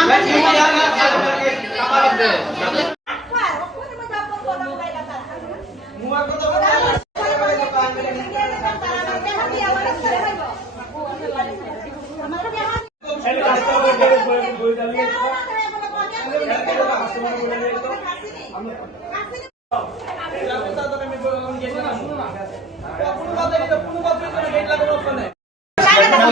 আমরা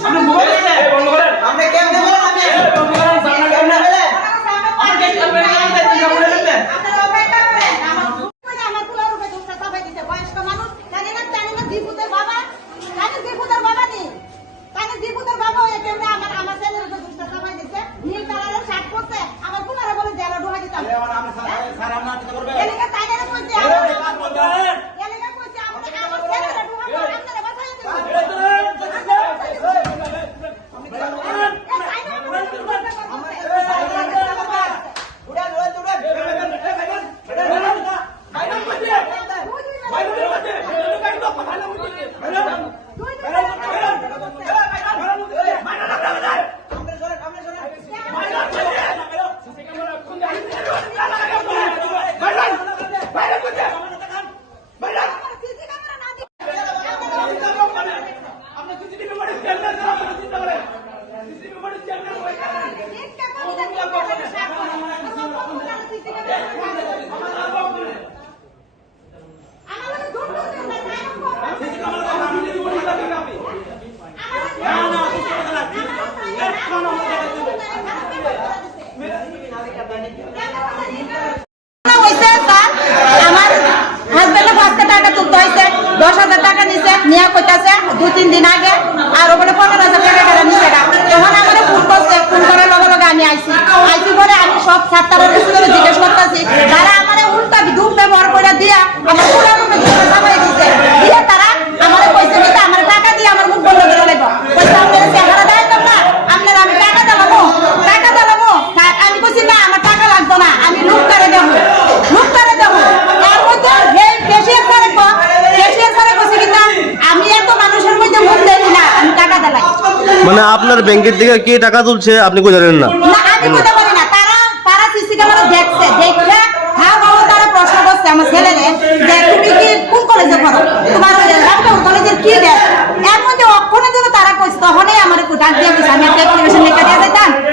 বলে নিলে আমরা যদি হেলমেট দিতে আপনি বাড়ি বাড়ি কি পারেন না আপনি মোবাইল দিতে বন্ধ করেন। আমরা কেমনে বলেন আমি এই, বন্ধ করেন সামনে কেমনে বলে আপনি কে আপনি কে দিতে দিতে বলে দিতে উড়ান উড়ান উড়ান আমরা সরেন আমরা সরেন আপনি সিসিটিভি বডি স্ক্যান করেন আপনি চিন্তা করেন সিসিটিভি বডি স্ক্যান করেন হইছে স্যার আমার হাজবেন্ডের পাঁচটা টাকা তুলতে হয়েছে দশ হাজার টাকা নিছে নিয়ে কইতাছে দু, তিন দিন আগে। আর ওখানে পনেরো হাজার টাকা টাকা নিছে তখন আমার ফোন করছে ফোন করার লগে লগে আমি আইছি। আইছি পরে আমি সব ছাত্রের জিজ্ঞেস করতেছি তারা আমার উল্টা দুম ব্যবহার করে দিয়া আমার পুরা রুমে দুটো সামাই দিছে দিয়ে তারা আমার কইছে যে আমার টাকা দিয়ে আমার মুখ বন্ধ করে লাগবে কইছে আপনারা চেহারা দেয় তোমরা আপনারা আমি টাকা দিলামো টাকা দিলামো আমি কইছি না আমার টাকা লাগবে না আমি লুক করে দেবো লুক করে দেবো এর মধ্যে এই ক্যাশিয়ার করে কো ক্যাশিয়ার করে কইছে কি না আমি এত মানুষের মধ্যে মুখ দেই না আমি টাকা দিলাই মানে আপনার ব্যাংকের থেকে কে টাকা তুলছে আপনি কই জানেন না না আমি কথা বলি না তারা তারা সিসি ক্যামেরা দেখছে দেখে হ্যাঁ বাবা তারা প্রশ্ন করছে আমার ছেলেরে যে তুমি কি কোন কলেজে পড়ো তোমার লকডাউন কলেজের কি দেখ এর মধ্যে অক্ষণে যেন তারা কইছে তখনই আমার একটু ডাক দিয়ে কইছে আমি একটা অ্যাপ্লিকেশন লিখে দিয়ে দিতাম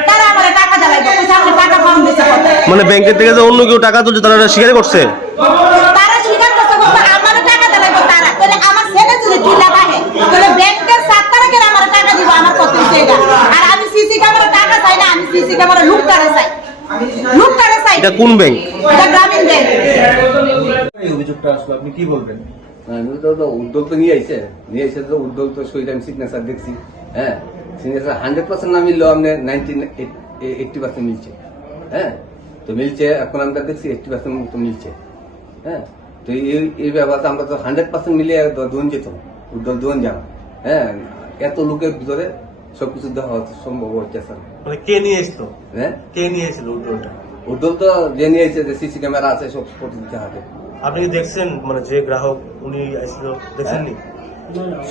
তারা আমার টাকা দিলাই কইছে আমার টাকা পাউন্ড দিছে কত? মানে ব্যাংকের থেকে যে অন্য কেউ টাকা তুলছে তারা স্বীকার করছে বলতে আমারও টাকা দিলাই তারা তাহলে আমার ছেলে যদি চিল্লা পাহে তাহলে ব্যাংকের সাত তারিখের আমার টাকা দিব আমার কত হইছে এটা আর আমি সিসি ক্যামেরা টাকা চাই করে চাই। চাই। এটা কোন ব্যাংক এটা গ্রামীণ ব্যাংক অভিযোগটা আসলো আপনি কি বলবেন? উদ্যোগ তো নিয়ে আইছে। নিয়ে আইছে তো উদ্যোগ তো সহিত আমি সিগনেচার দেখছি। হ্যাঁ সিগনেচার হান্ড্রেড পার্সেন্ট না মিললেও আপনি নাইনটিন এইটটি পার্সেন্ট মিলছে। হ্যাঁ তো মিলছে এখন আমরা দেখছি এইটটি পার্সেন্ট তো মিলছে। হ্যাঁ তো এই এই ব্যাপারটা আমরা তো হান্ড্রেড পার্সেন্ট মিলে দোন যেত উদ্যোগ দোন যান হ্যাঁ এত লোকের ভিতরে সবকিছু দেওয়া হচ্ছে সম্ভব হচ্ছে স্যার। মানে কে নিয়ে এসেছিল হ্যাঁ? কে নিয়ে এসেছিল উদ্যোগটা? উদ্যোগ তো যে নিয়ে এসেছে যে সিসি ক্যামেরা আছে সব প্রতিদিন হাতে আপনি কি দেখছেন? মানে যে গ্রাহক উনি আসছিল দেখছেননি?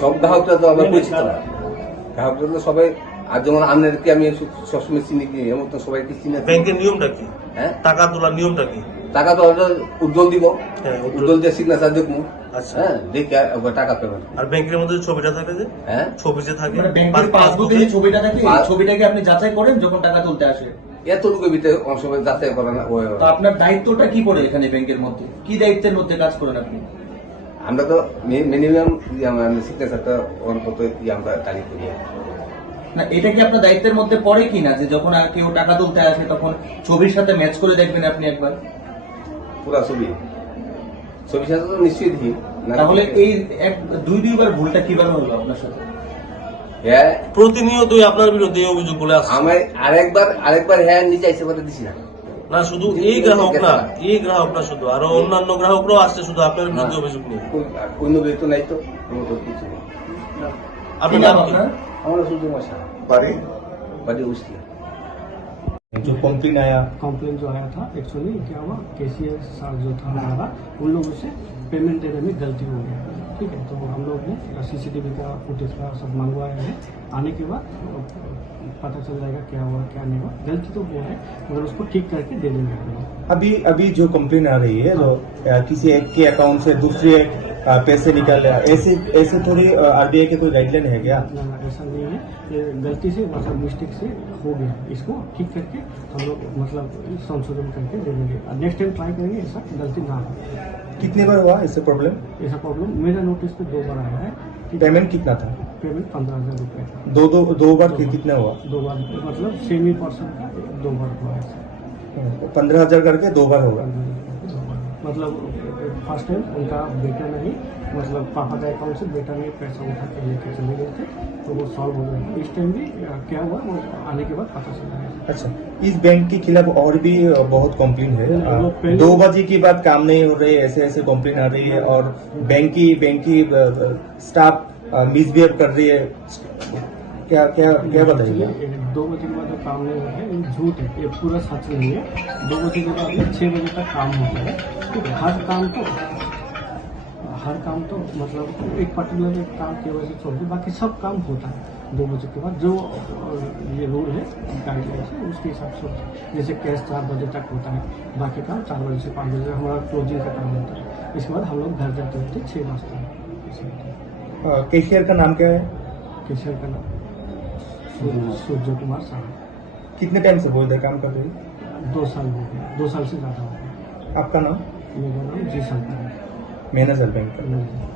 সব গ্রাহকরা তো আমার পরিচিত না। গ্রাহকরা তো সবাই আর যেমন আপনাদেরকে আমি সবসময় চিনি কি এমন তো সবাইকে চিনি ব্যাংকের নিয়মটা কি? হ্যাঁ? টাকা তোলার নিয়মটা কি? টাকা তো উজ্জ্বল দিব। হ্যাঁ, উজ্জ্বল। দিয়ে সিগনেচার দেখব আচ্ছা। হ্যাঁ দেখে টাকা পেবেন আর ব্যাংকের মধ্যে ছবিটা থাকে যে? হ্যাঁ। ছবি যে থাকে? মানে ব্যাংকের পাসবুকে যে ছবিটা থাকে ছবিটাকে আপনি যাচাই করেন যখন টাকা তুলতে আসে? এত লোকের ভিতরে অংশ যাচাই করে না ও- তো আপনার দায়িত্বটা কি পড়ে এখানে ব্যাংকের মধ্যে? কি দায়িত্বের মধ্যে কাজ করেন আপনি? আমরা তো মিনিমাম সিগনেচারটা অন্তত ই আমরা তারিখ করি। না এটা কি আপনার দায়িত্বের মধ্যে পড়ে কি না যে যখন আর কেউ টাকা তুলতে আসে তখন ছবির সাথে ম্যাচ করে দেখবেন আপনি একবার। পুরা ছবি। ছবির সাথে তো নিশ্চয়ই দেখি। তাহলে এই এক দুই দুইবার ভুলটা কীভাবে হলো আপনার সাথে? হ্যাঁ। প্রতিনিয়তই আপনার বিরুদ্ধে এই অভিযোগগুলো আছে আমার আরেকবার আরেকবার হ্যাঁ নিচে আইসে কথা দিছি না। না শুধু এই গ্রাহক না এই গ্রাহক না শুধু আরও অন্যান্য গ্রাহকরাও আসছে শুধু আপনার বিরুদ্ধে অভিযোগ নিয়ে। কোন- কোন বেতন নাই তো কিছু নেই। আপনার নাম কি? আমার সূর্য বাড়ি? বাড়ি উঠলে जो कंप्लेन आया। कंप्लेन जो आया था एक्चुअली क्या हुआ? के सर जो था हमारा उन लोगों से पेमेंट देने में गलती हो। गया ठीक है तो हम लोग ने सीसीटीवी का फुटेज का सब मंगवाया है। आने के बाद पता चल जाएगा क्या हुआ क्या नहीं हुआ। गलती तो वो है मगर उसको ठीक करके दे देंगे अभी अभी जो कंप्लेन आ रही है जो किसी एक के अकाउंट से दूसरे पैसे निकाल लिया ऐसे ऐसे थोड़ी आरबीआई के कोई गाइडलाइन है क्या? ना ना ऐसा नहीं है। ये गलती से मतलब मिस्टेक से हो गया इसको ठीक करके हम लोग मतलब संशोधन करके दे देंगे। नेक्स्ट टाइम ट्राई करेंगे ऐसा गलती ना हो। कितने बार हुआ इससे प्रॉब्लम ऐसा प्रॉब्लम मेरा नोटिस पे दो बार आया है पेमेंट कितना था? पेमेंट पंद्रह हज़ार रुपये दो दो दो बार कितना हुआ? दो बार मतलब सेमी पर्सन का दो बार हुआ ऐसा पंद्रह हज़ार करके दो बार होगा। मतलब फ़र्स्ट टाइम उनका बेटा नहीं मतलब पापा का अकाउंट से बेटा ने पैसा उठा के लेके चले गए थे तो वो सॉल्व हो गया इस टाइम भी क्या हुआ वो आने के बाद पता चला है। अच्छा इस बैंक के खिलाफ और भी बहुत कंप्लेन है। दो बजे के बाद काम नहीं हो रहे ऐसे ऐसे कंप्लेन आ रही है और बैंक की बैंक की स्टाफ मिसबिहेव कर रही है। क्या क्या क्या बताइए दो बजे के बाद जो काम नहीं होता है ये झूठ है ये पूरा सच नहीं है। दो बजे के बाद छः बजे तक काम होता है। है हर काम तो हर काम तो मतलब एक पर्टिकुलर एक काम की वजह से छोड़ के बाकी सब काम होता है। दो बजे के बाद जो ये रूल है गाइडलाइंस है उसके हिसाब से होता है। जैसे कैश चार बजे तक होता है बाकी काम चार बजे से पाँच बजे हमारा क्लोजिंग का काम होता है। इसके बाद हम लोग घर जाते होते छः बजते हैं। कैशियर का नाम क्या है? किशन का नाम सूर्य- कुमार साहब। कितने टाइम से बोल काम कर रहे हैं? दो साल हो गया दो साल से ज़्यादा हो गया आपका नाम? मेरा नाम जी शंकर मैनेजर बैंक का। मैनेजर।